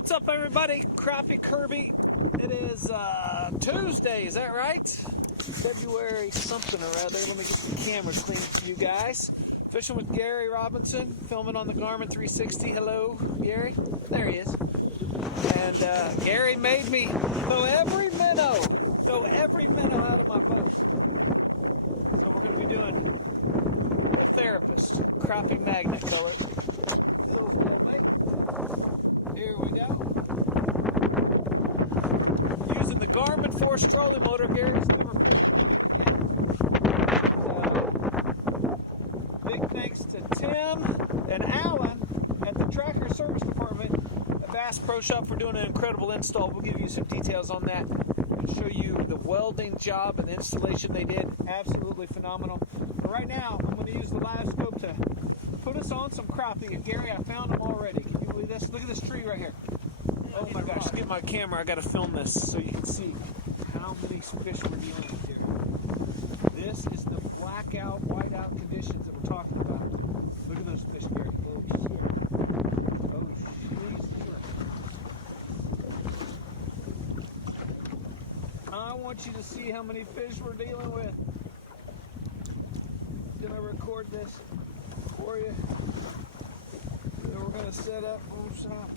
What's up, everybody? Crappie Kirby. It is Tuesday, is that right? February something or other. Let me get the camera clean for you guys. Fishing with Gary Robinson, filming on the Garmin 360. Hello, Gary. There he is. And Gary made me throw every minnow out of my boat. So we're going to be doing the Therapist Crappie Magnet color. Hillsdale bait. Here we go. Using the Garmin 4 trolling motor. Gary's never fished big thanks to Tim and Alan at the Tracker Service Department at Bass Pro Shop for doing an incredible install. We'll give you some details on that and show you the welding job and the installation they did. Absolutely phenomenal. But right now, I'm going to use the Livescope to put us on some crappie. And Gary, I found them already. Can you believe this? Look at this tree right here. Oh my gosh, get my camera. I got to film this so you can see how many fish we're dealing with here. This is the blackout, whiteout conditions that we're talking about. Look at those fish, Gary. Oh, shit. Oh, shit. I want you to see how many fish we're dealing with. I'm going to record this for you. Then we're going to set up on shop.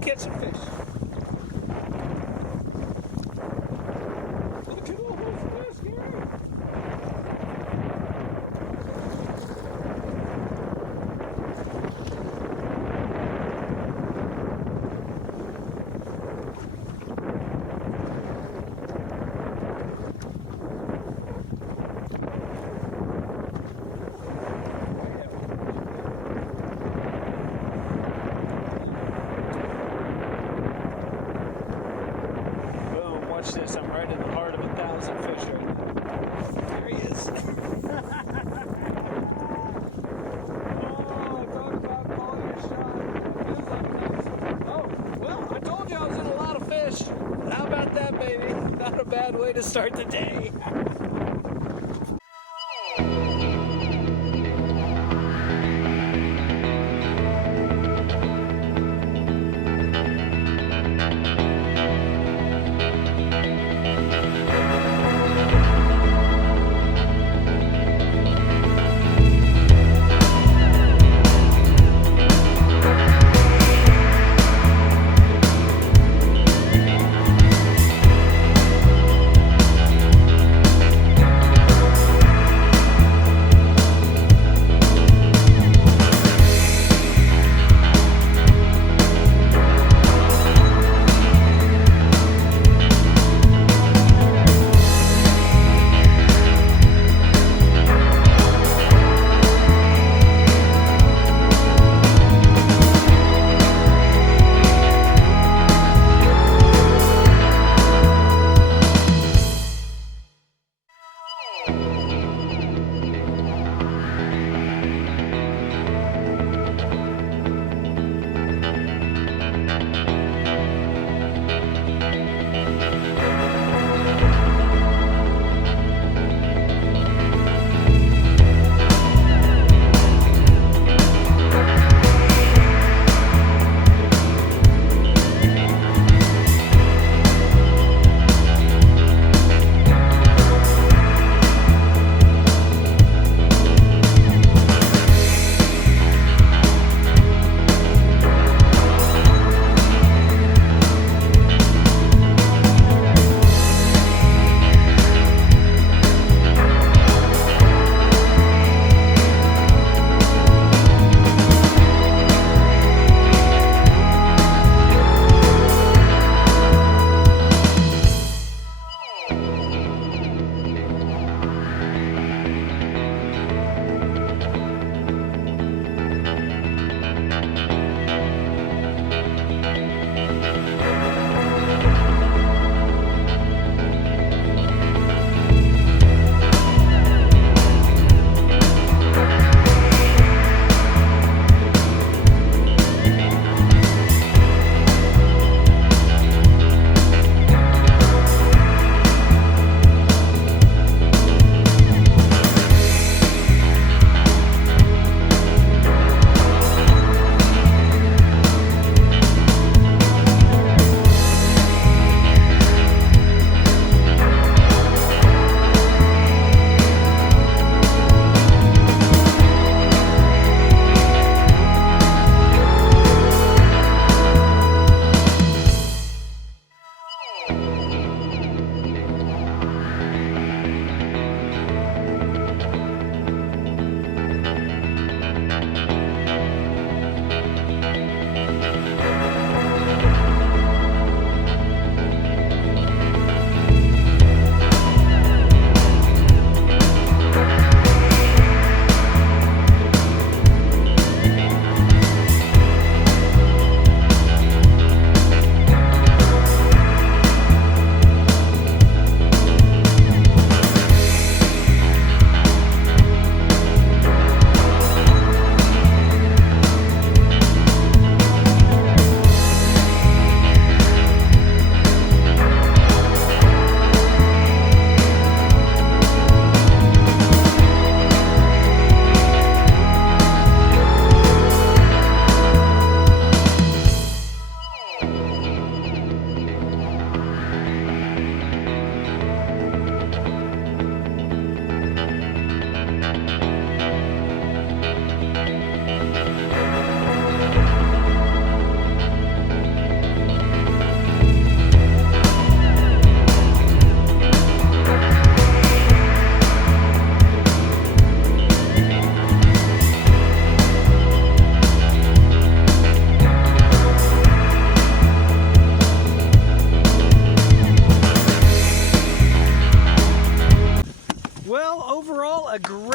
Catch some fish. Look at all those fish, Gary. Watch this, I'm right in the heart of 1,000 fish right now. There he is. Oh, talk about calling your shot. Oh, well, I told you I was in a lot of fish. How about that, baby? Not a bad way to start the day.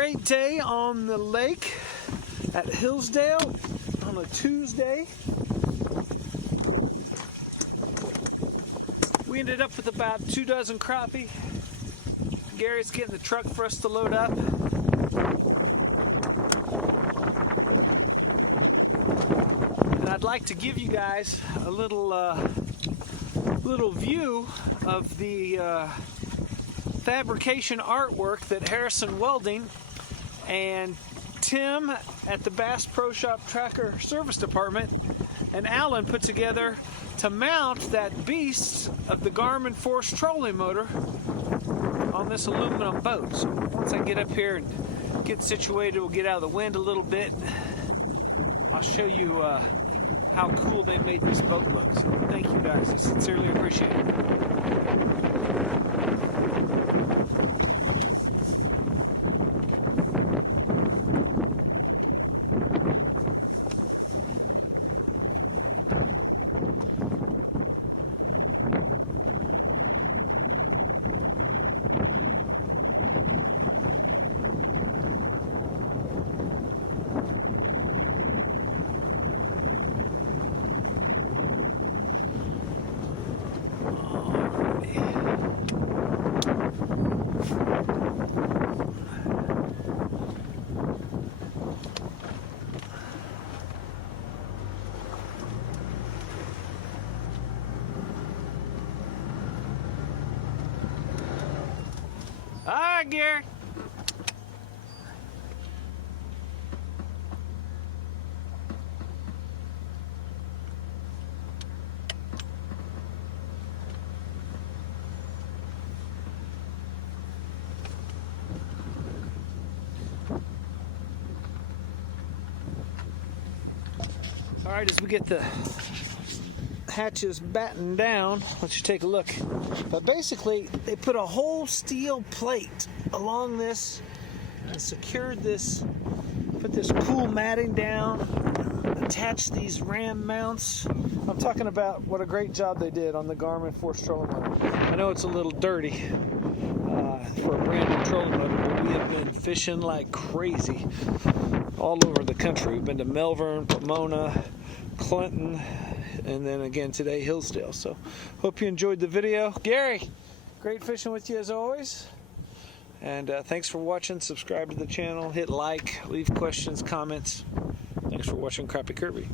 great day on the lake at Hillsdale on a Tuesday. We ended up with about 2 dozen crappie. Gary's getting the truck for us to load up. And I'd like to give you guys a little view of the fabrication artwork that Harrison Welding and Tim at the Bass Pro Shop Tracker Service Department and Alan put together to mount that beast of the Garmin force trolling motor on this aluminum boat. So once I get up here and get situated, we'll get out of the wind a little bit. I'll show you how cool they made this boat look. So thank you guys, I sincerely appreciate it. Hi, Gary. All right, as we get the hatches battened down, let's just take a look. But basically, they put a whole steel plate along this and secured this, put this cool matting down, attached these ram mounts. I'm talking about what a great job they did on the Garmin force trolling motor. I know it's a little dirty for a brand new trolling motor, but we have been fishing like crazy all over the country. We've been to Melbourne, Pomona, Clinton, and then again today Hillsdale. So hope you enjoyed the video. Gary, great fishing with you as always, and thanks for watching. Subscribe to the channel, hit like, leave questions, comments. Thanks for watching Crappie Kirby.